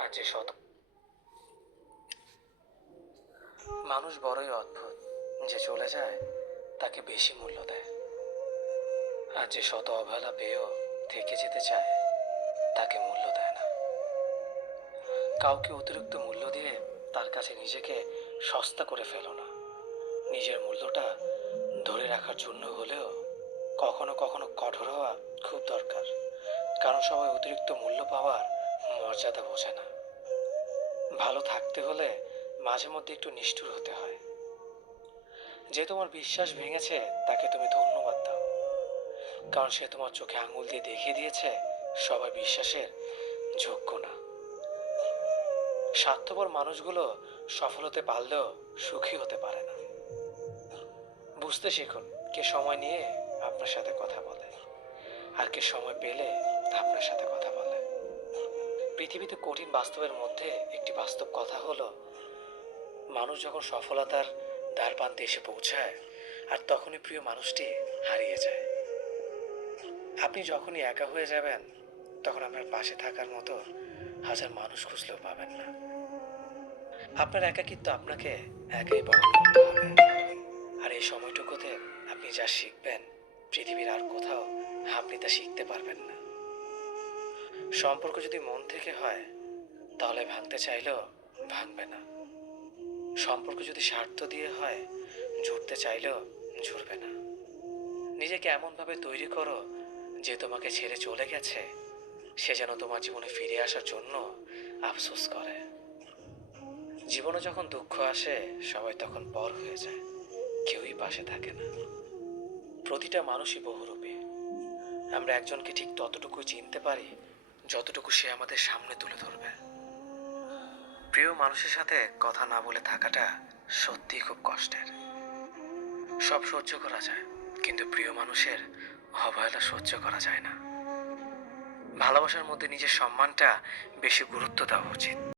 আর যে শত মানুষ বড়ই অদ্ভুত, যে চলে যায় তাকে বেশি মূল্য দেয়, আর যে শত অবহেলা পেয়েও থেকে যেতে চায় তাকে মূল্য দেয় না। কাউকে অতিরিক্ত মূল্য দিয়ে তার কাছে নিজেকে সস্তা করে ফেলো না। নিজের মূল্যটা ধরে রাখার জন্য হলেও কখনো কখনো কঠোর হওয়া খুব দরকার, কারণ সবাই অতিরিক্ত মূল্য পাওয়ার মর্যাদা বোঝে না। ভালো থাকতে হলে মাঝে মধ্যে একটু নিষ্ঠুর হতে হয়। যে তোমার বিশ্বাস ভেঙেছে তাকে তুমি ধন্যবাদ দাও, কারণ সে তোমার চোখে আঙুল দিয়ে দেখিয়ে দিয়েছে সবাই বিশ্বাসের যোগ্য না। স্বার্থপর মানুষগুলো সফল হতে পারলেও সুখী হতে পারে না। বুঝতে শিখুন কে সময় নিয়ে আপনার সাথে কথা বলে, আর কে সময় পেলে আপনার সাথে কথা বলে। পৃথিবীতে কঠিন বাস্তবের মধ্যে একটি বাস্তব কথা হলো, মানুষ যখন সফলতার দ্বারপ্রান্তে এসে পৌঁছায় আর তখনই প্রিয় মানুষটি হারিয়ে যায়। আপনি যখনই একা হয়ে যাবেন তখন আপনার পাশে থাকার মতো হাজার মানুষ খুঁজলেও পাবেন না। আপনার একাকিত্ব আপনাকে একাই বহন করতে হবে, আর এই সময়টুকুতে আপনি যা শিখবেন পৃথিবীর আর কোথাও আপনি তা শিখতে পারবেন না। সম্পর্ক যদি মন থেকে হয় তাহলে ভাঙতে চাইলেও ভাঙবে না। সম্পর্ক যদি স্বার্থ দিয়ে হয় জুড়তে চাইলেও জুড়বে না। নিজেকে এমনভাবে তৈরি করো যে তোমাকে ছেড়ে চলে গেছে সে যেন তোমার জীবনে ফিরে আসার জন্য আফসোস করে। জীবনে যখন দুঃখ আসে সবাই তখন পর হয়ে যায়, কেউই পাশে থাকে না। প্রতিটা মানুষই বহুরূপী। আমরা একজনকে ঠিক ততটুকু চিনতে পারি যতটুকু সে আমাদের সামনে তুলে ধরবে। প্রিয় মানুষের সাথে কথা না বলে থাকাটা সত্যিই খুব কষ্টের। সব সহ্য করা যায়, কিন্তু প্রিয় মানুষের অবহেলা সহ্য করা যায় না। ভালোবাসার মধ্যে নিজের সম্মানটা বেশি গুরুত্ব দেওয়া উচিত।